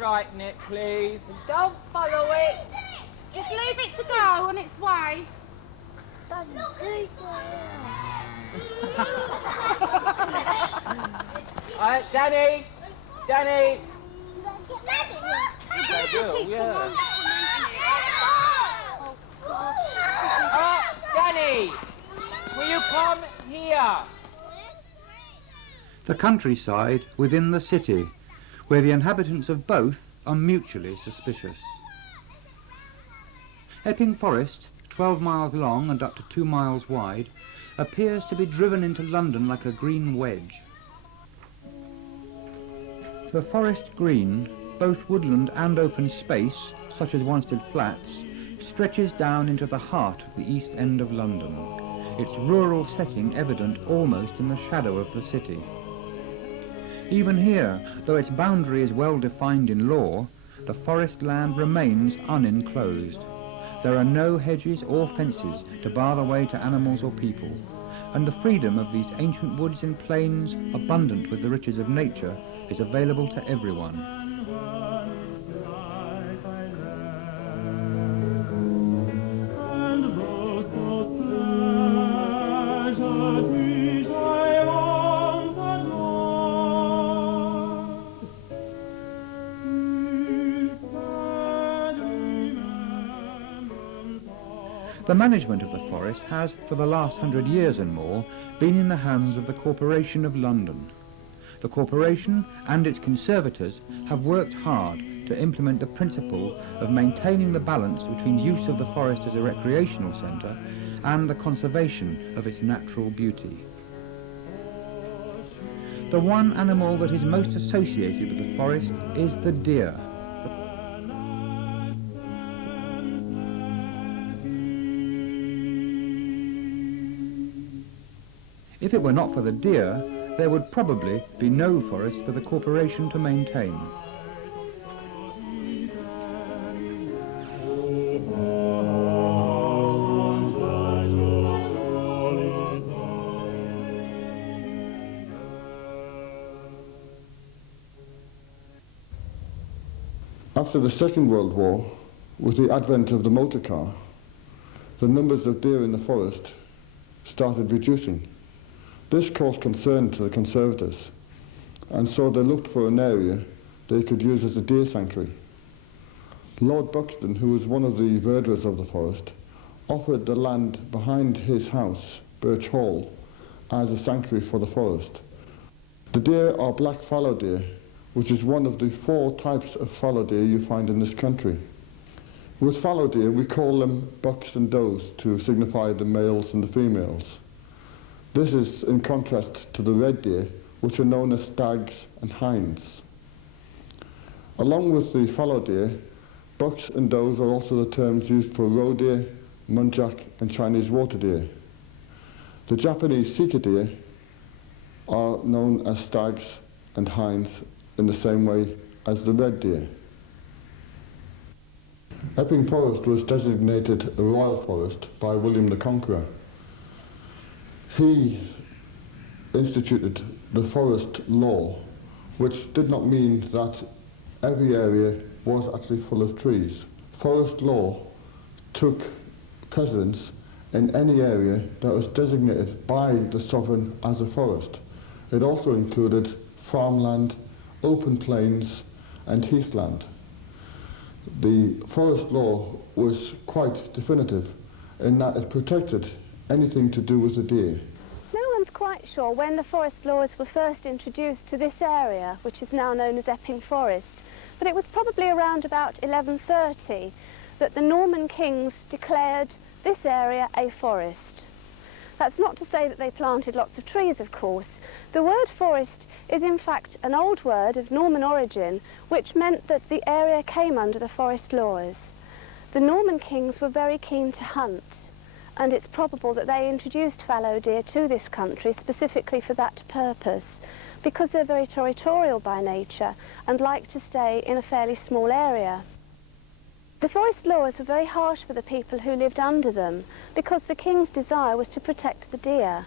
frighten it, please. Don't follow it. Just leave it to go on its way. Danny! Danny! Danny! Will you come here? The countryside within the city, where the inhabitants of both are mutually suspicious. Epping Forest, 12 miles long and up to 2 miles wide, appears to be driven into London like a green wedge. The forest green, both woodland and open space, such as Wanstead Flats, stretches down into the heart of the East End of London, its rural setting evident almost in the shadow of the city. Even here, though its boundary is well defined in law, the forest land remains unenclosed. There are no hedges or fences to bar the way to animals or people, and the freedom of these ancient woods and plains, abundant with the riches of nature, is available to everyone. The management of the forest has, for the last 100 years and more, been in the hands of the Corporation of London. The Corporation and its conservators have worked hard to implement the principle of maintaining the balance between use of the forest as a recreational centre and the conservation of its natural beauty. The one animal that is most associated with the forest is the deer. If it were not for the deer, there would probably be no forest for the corporation to maintain. After the Second World War, with the advent of the motor car, the numbers of deer in the forest started reducing. This caused concern to the conservators, and so they looked for an area they could use as a deer sanctuary. Lord Buxton, who was one of the verderers of the forest, offered the land behind his house, Birch Hall, as a sanctuary for the forest. The deer are black fallow deer, which is one of the 4 types of fallow deer you find in this country. With fallow deer, we call them bucks and does to signify the males and the females. This is in contrast to the red deer, which are known as stags and hinds. Along with the fallow deer, bucks and does are also the terms used for roe deer, muntjac and Chinese water deer. The Japanese sika deer are known as stags and hinds in the same way as the red deer. Epping Forest was designated a royal forest by William the Conqueror. He instituted the forest law, which did not mean that every area was actually full of trees. Forest law took precedence in any area that was designated by the sovereign as a forest. It also included farmland, open plains and heathland. The forest law was quite definitive in that it protected anything to do with the deer. No one's quite sure when the forest laws were first introduced to this area, which is now known as Epping Forest, but it was probably around about 1130 that the Norman kings declared this area a forest. That's not to say that they planted lots of trees, of course. The word forest is in fact an old word of Norman origin, which meant that the area came under the forest laws. The Norman kings were very keen to hunt, and it's probable that they introduced fallow deer to this country specifically for that purpose, because they're very territorial by nature and like to stay in a fairly small area. The forest laws were very harsh for the people who lived under them, because the king's desire was to protect the deer.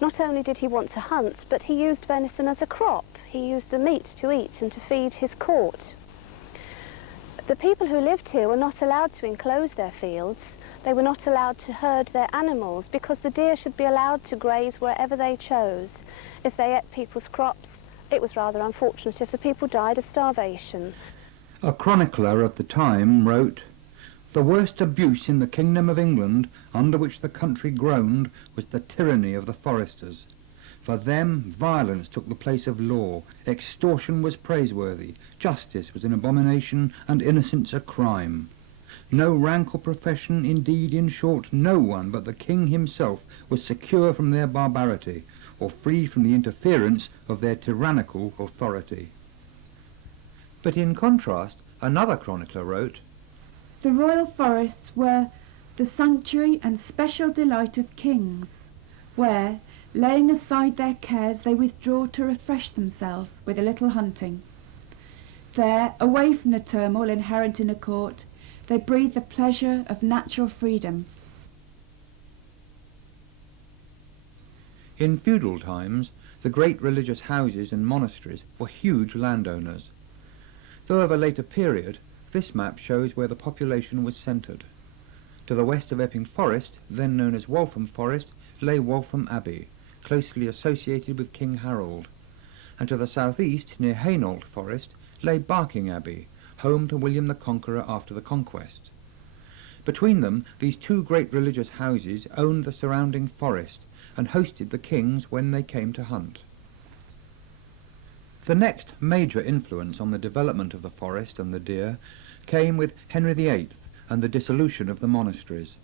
Not only did he want to hunt, but he used venison as a crop. He used the meat to eat and to feed his court. The people who lived here were not allowed to enclose their fields. They were not allowed to herd their animals because the deer should be allowed to graze wherever they chose. If they ate people's crops, it was rather unfortunate if the people died of starvation. A chronicler of the time wrote, "The worst abuse in the kingdom of England, under which the country groaned, was the tyranny of the foresters. For them, violence took the place of law, extortion was praiseworthy, justice was an abomination, and innocence a crime. No rank or profession, indeed, in short, no one but the king himself was secure from their barbarity, or free from the interference of their tyrannical authority." But in contrast, another chronicler wrote, "The royal forests were the sanctuary and special delight of kings, where, laying aside their cares, they withdraw to refresh themselves with a little hunting. There, away from the turmoil inherent in a court, they breathe the pleasure of natural freedom." In feudal times, the great religious houses and monasteries were huge landowners. Though of a later period, this map shows where the population was centred. To the west of Epping Forest, then known as Waltham Forest, lay Waltham Abbey, closely associated with King Harold, and to the southeast, near Hainault Forest, lay Barking Abbey, home to William the Conqueror after the Conquest. Between them, these two great religious houses owned the surrounding forest and hosted the kings when they came to hunt. The next major influence on the development of the forest and the deer came with Henry VIII and the dissolution of the monasteries.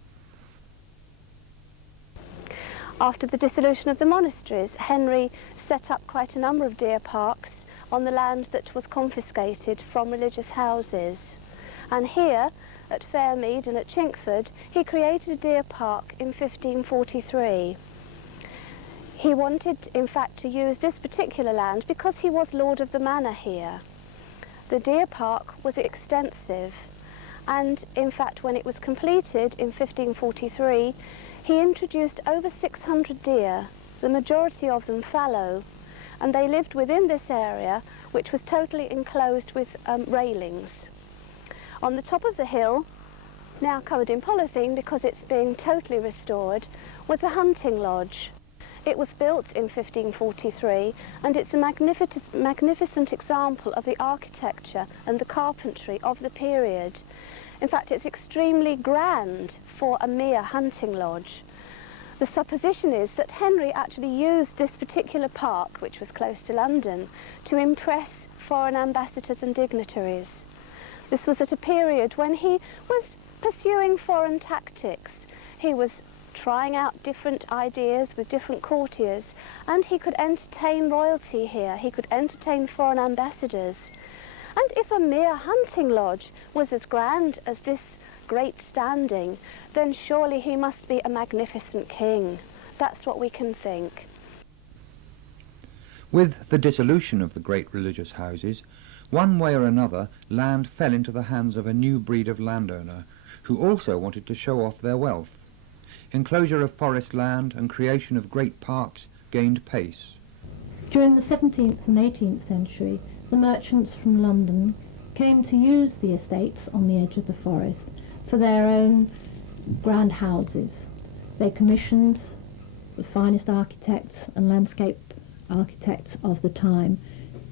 After the dissolution of the monasteries, Henry set up quite a number of deer parks on the land that was confiscated from religious houses. And here, at Fairmead and at Chinkford, he created a deer park in 1543. He wanted, in fact, to use this particular land because he was lord of the manor here. The deer park was extensive, and in fact, when it was completed in 1543, he introduced over 600 deer, the majority of them fallow, and they lived within this area, which was totally enclosed with railings. On the top of the hill, now covered in polythene because it's being totally restored, was a hunting lodge. It was built in 1543, and it's a magnificent example of the architecture and the carpentry of the period. In fact, it's extremely grand for a mere hunting lodge. The supposition is that Henry actually used this particular park, which was close to London, to impress foreign ambassadors and dignitaries. This was at a period when he was pursuing foreign tactics. He was trying out different ideas with different courtiers, and he could entertain royalty here, he could entertain foreign ambassadors. And if a mere hunting lodge was as grand as this great standing, then surely he must be a magnificent king. That's what we can think. With the dissolution of the great religious houses, one way or another, land fell into the hands of a new breed of landowner, who also wanted to show off their wealth. Enclosure of forest land and creation of great parks gained pace. During the 17th and 18th century, the merchants from London came to use the estates on the edge of the forest for their own grand houses. They commissioned the finest architects and landscape architects of the time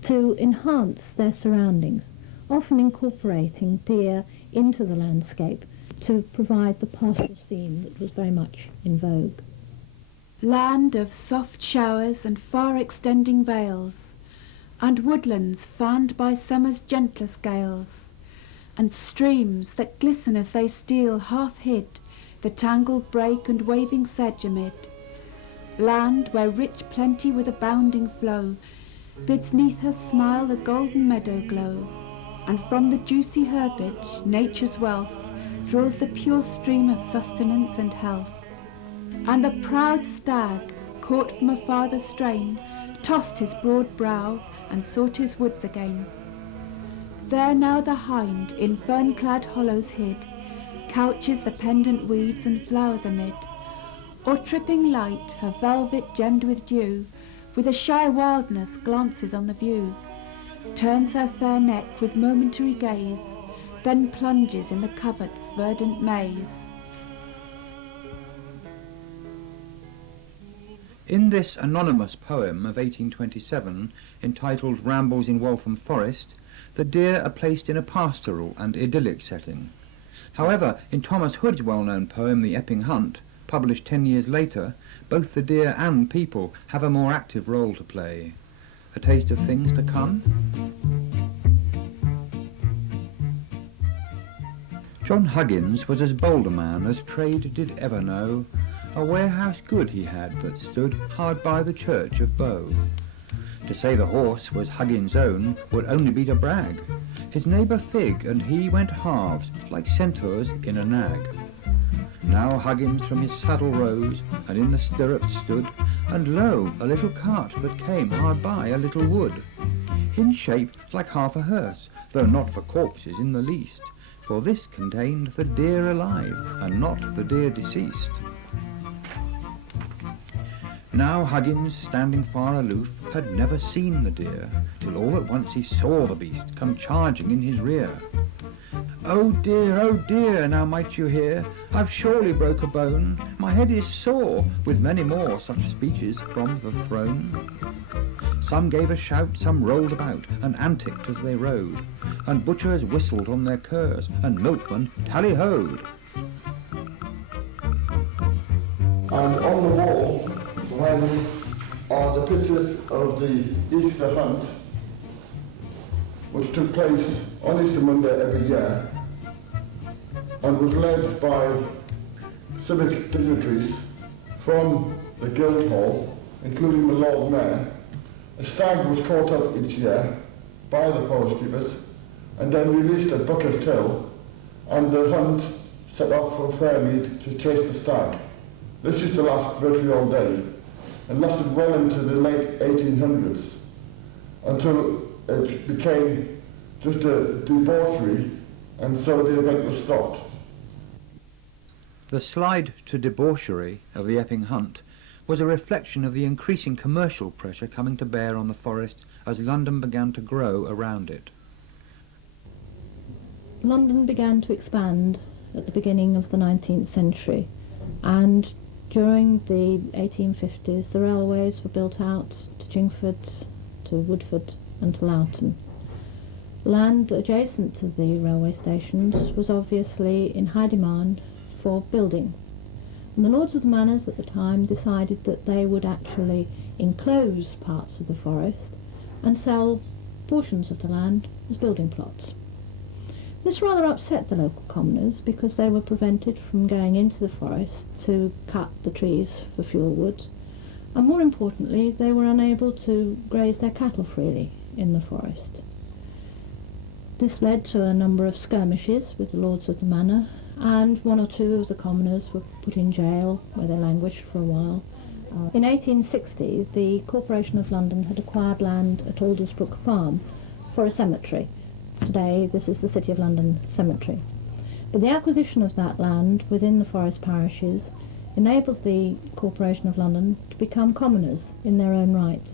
to enhance their surroundings, often incorporating deer into the landscape to provide the pastoral scene that was very much in vogue. Land of soft showers and far-extending vales, and woodlands fanned by summer's gentlest gales, and streams that glisten as they steal half-hid the tangled brake and waving sedge amid. Land where rich plenty with abounding flow bids 'neath her smile the golden meadow glow, and from the juicy herbage nature's wealth draws the pure stream of sustenance and health. And the proud stag, caught from a farther strain, tossed his broad brow and sought his woods again. There now the hind, in fern-clad hollows hid, couches the pendant weeds and flowers amid, or tripping light, her velvet gemmed with dew, with a shy wildness glances on the view, turns her fair neck with momentary gaze, then plunges in the covert's verdant maze. In this anonymous poem of 1827, entitled Rambles in Waltham Forest, the deer are placed in a pastoral and idyllic setting. However, in Thomas Hood's well-known poem The Epping Hunt, published 10 years later, both the deer and people have a more active role to play. A taste of things to come? John Huggins was as bold a man as trade did ever know. A warehouse good he had that stood hard by the church of Bow. To say the horse was Huggins' own would only be to brag. His neighbour Fig and he went halves, like centaurs in a nag. Now Huggins from his saddle rose, and in the stirrups stood, and lo, a little cart that came hard by a little wood, in shape like half a hearse, though not for corpses in the least, for this contained the deer alive, and not the deer deceased. Now Huggins, standing far aloof, had never seen the deer, till all at once he saw the beast come charging in his rear. Oh dear, now might you hear, I've surely broke a bone, my head is sore, with many more such speeches from the throne. Some gave a shout, some rolled about, and anticked as they rode, and butchers whistled on their curs, and milkmen tally-hoed. And on the wall behind me are the pictures of the Easter hunt, which took place on Easter Monday every year and was led by civic dignitaries from the Guildhall, including the Lord Mayor. A stag was caught up each year by the forest keepers and then released at Buckhurst Hill, and the hunt set off for Fairmead to chase the stag. This used to last virtually all day and lasted well into the late 1800s until it became just a debauchery, and so the event was stopped. The slide to debauchery of the Epping Hunt was a reflection of the increasing commercial pressure coming to bear on the forest as London began to grow around it. London began to expand at the beginning of the 19th century, and during the 1850s the railways were built out to Chingford, to Woodford and to Loughton. Land adjacent to the railway stations was obviously in high demand for building, and the lords of the manors at the time decided that they would actually enclose parts of the forest and sell portions of the land as building plots. This rather upset the local commoners because they were prevented from going into the forest to cut the trees for fuel wood, and more importantly they were unable to graze their cattle freely in the forest. This led to a number of skirmishes with the lords of the manor, and one or two of the commoners were put in jail where they languished for a while. In 1860 the Corporation of London had acquired land at Aldersbrook Farm for a cemetery. Today this is the City of London Cemetery. But the acquisition of that land within the forest parishes enabled the Corporation of London to become commoners in their own right.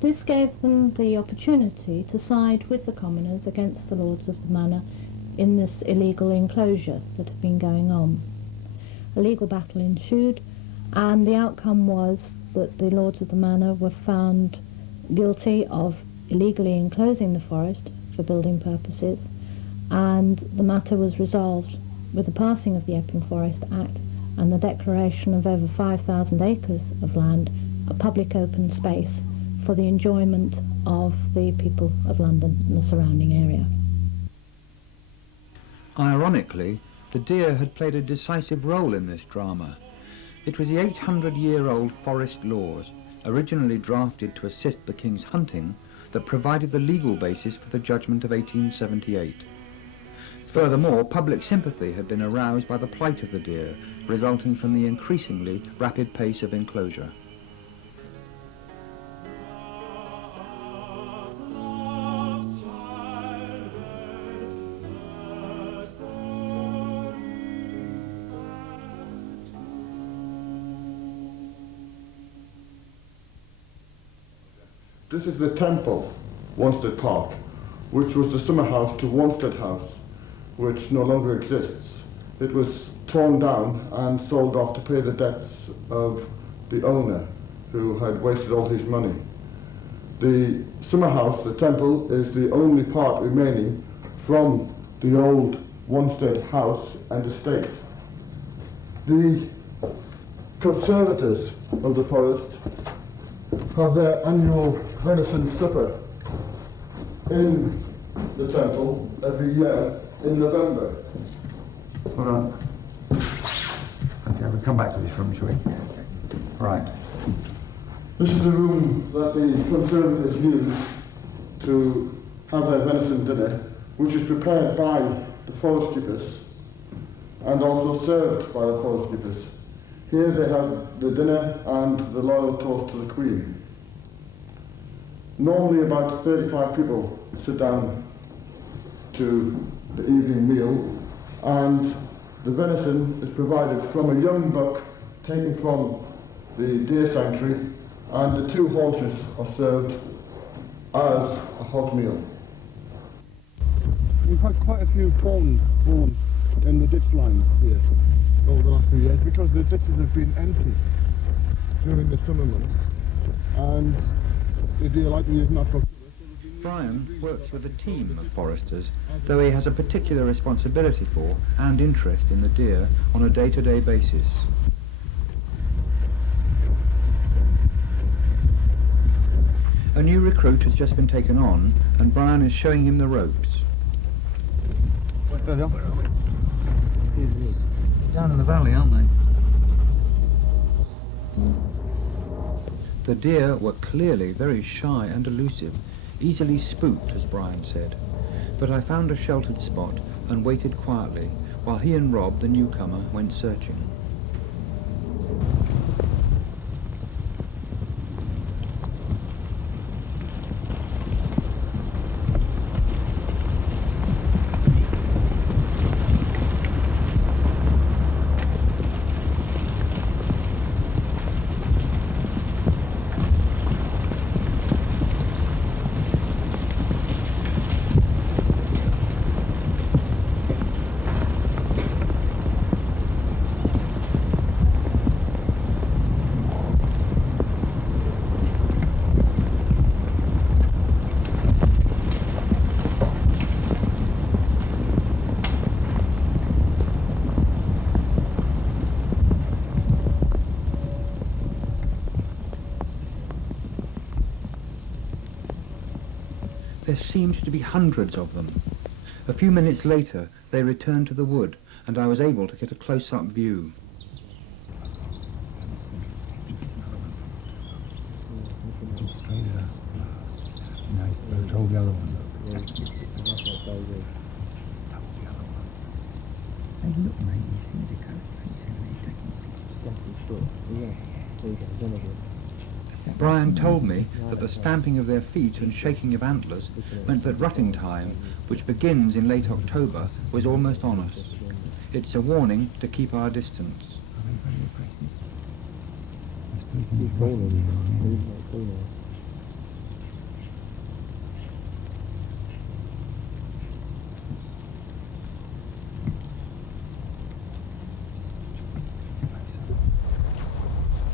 This gave them the opportunity to side with the commoners against the lords of the manor in this illegal enclosure that had been going on. A legal battle ensued, and the outcome was that the lords of the manor were found guilty of illegally enclosing the forest for building purposes, and the matter was resolved with the passing of the Epping Forest Act and the declaration of over 5,000 acres of land, a public open space for the enjoyment of the people of London and the surrounding area. Ironically, the deer had played a decisive role in this drama. It was the 800-year-old forest laws, originally drafted to assist the king's hunting, that provided the legal basis for the judgment of 1878. Furthermore, public sympathy had been aroused by the plight of the deer, resulting from the increasingly rapid pace of enclosure. This is the temple, Wanstead Park, which was the summer house to Wanstead House, which no longer exists. It was torn down and sold off to pay the debts of the owner, who had wasted all his money. The summer house, the temple, is the only part remaining from the old Wanstead house and estate. The conservators of the forest have their annual venison supper in the temple every year in November. Hold on. Okay, we'll come back to this room, shall we? Right. This is the room that the conservators use to have their venison dinner, which is prepared by the forest keepers and also served by the forest keepers. Here they have the dinner and the loyal toast to the Queen. Normally about 35 people sit down to the evening meal, and the venison is provided from a young buck taken from the deer sanctuary, and the 2 haunches are served as a hot meal. We've had quite a few fawns born in the ditch lines here over the last few years because the ditches have been empty during the summer months, and the deer like to use natural cover. Brian works with a team of foresters, though he has a particular responsibility for and interest in the deer on a day-to-day basis. A new recruit has just been taken on, and Brian is showing him the ropes. What the hell? Down in the valley, aren't they? The deer were clearly very shy and elusive, easily spooked, as Brian said. But I found a sheltered spot and waited quietly while he and Rob, the newcomer, went searching. There seemed to be hundreds of them. A few minutes later, they returned to the wood, and I was able to get a close-up view. Brian told me that the stamping of their feet and shaking of antlers meant that rutting time, which begins in late October, was almost on us. It's a warning to keep our distance.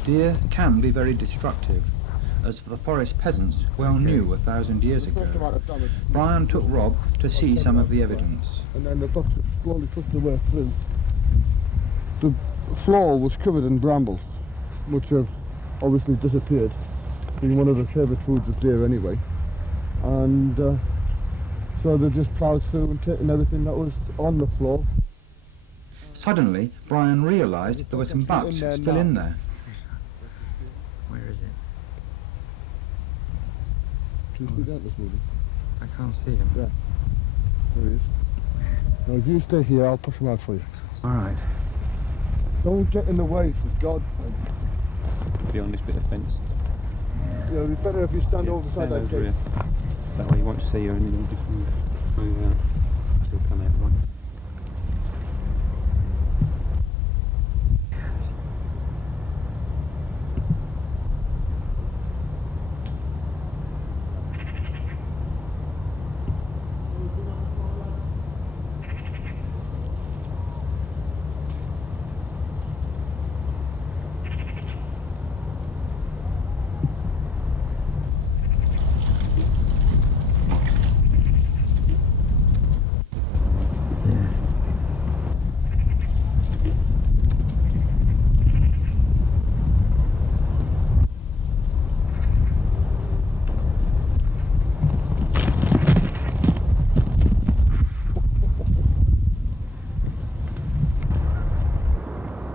Deer can be very destructive, as the forest peasants well knew 1,000 years ago. Brian took Rob to see some of the evidence. And then the bucks slowly pushed their way through. The floor was covered in brambles, which have obviously disappeared, being one of the favourite foods of deer anyway. And so they just ploughed through and taken everything that was on the floor. Suddenly, Brian realised there were some bucks still in there. Where is it? Can you see that this morning? I can't see him. Yeah. There he is. Now if you stay here, I'll push him out for you. All right. Don't get in the way, for God's sake. Be on this bit of fence. Yeah, it'd be better if you stand over the side of that gate. That way you won't see her and then you'll just move out. Still come out right.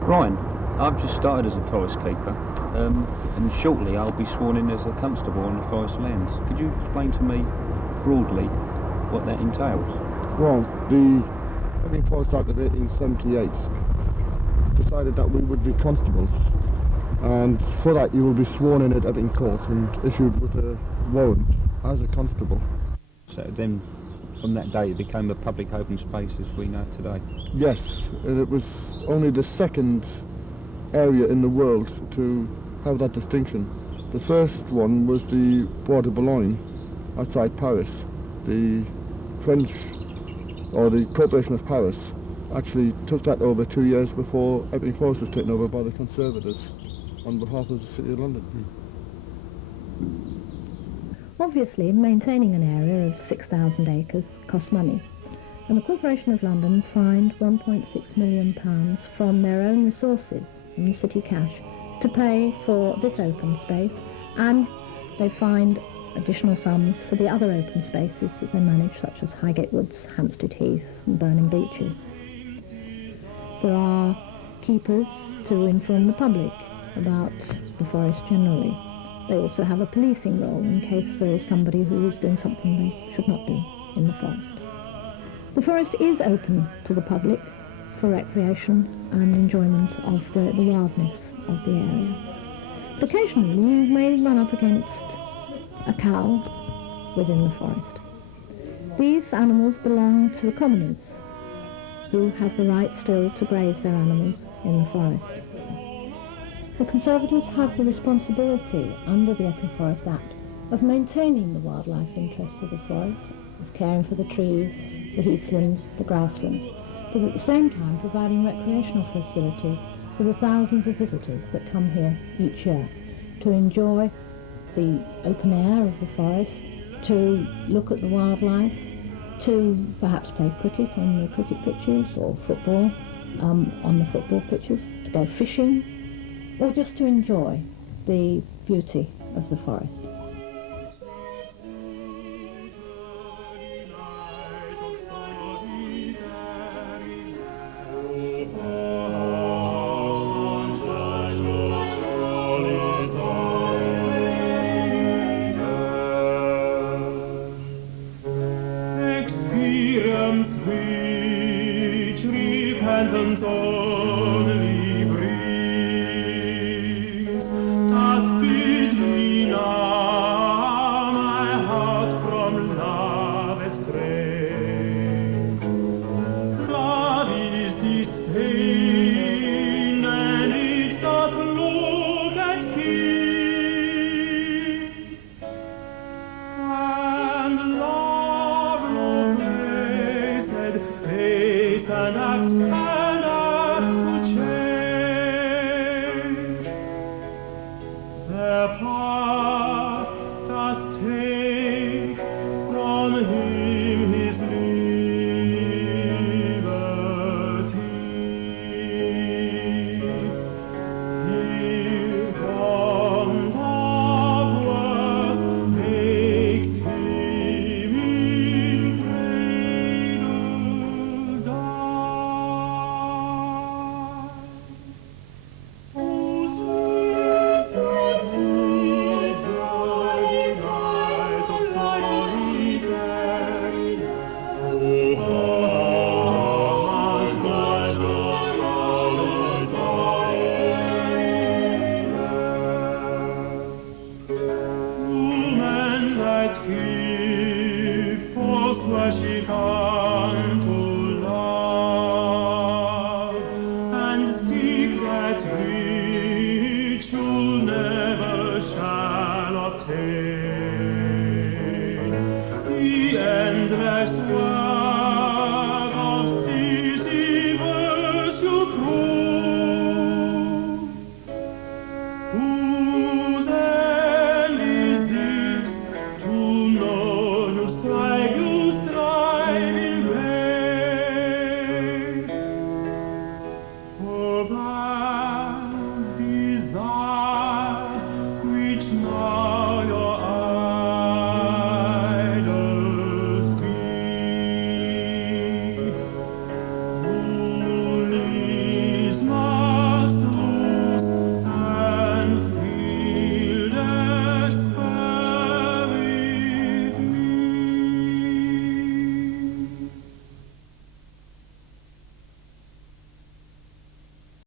Brian, I've just started as a forest keeper, and shortly I'll be sworn in as a constable on the forest lands. Could you explain to me broadly what that entails? Well, the Epping Forest Act of 1878 decided that we would be constables, and for that you will be sworn in at Epping Court and issued with a warrant as a constable. So then, from that day, it became a public open space as we know today. Yes, and it was only the second area in the world to have that distinction. The first one was the Bois de Boulogne outside Paris. The French, or the Corporation of Paris, actually took that over 2 years before Epping Forest was taken over by the Conservators on behalf of the City of London. Obviously, maintaining an area of 6,000 acres costs money, and the Corporation of London fined £1.6 million from their own resources, from the city cash, to pay for this open space, and they fined additional sums for the other open spaces that they manage, such as Highgate Woods, Hampstead Heath and Burnham Beeches. There are keepers to inform the public about the forest generally. They also have a policing role in case there is somebody who is doing something they should not do in the forest. The forest is open to the public for recreation and enjoyment of the wildness of the area. But occasionally you may run up against a cow within the forest. These animals belong to the commoners, who have the right still to graze their animals in the forest. The Conservators have the responsibility under the Epping Forest Act of maintaining the wildlife interests of the forest, of caring for the trees, the heathlands, the grasslands, but at the same time providing recreational facilities for the thousands of visitors that come here each year to enjoy the open air of the forest, to look at the wildlife, to perhaps play cricket on the cricket pitches or football on the football pitches, to go fishing, or just to enjoy the beauty of the forest.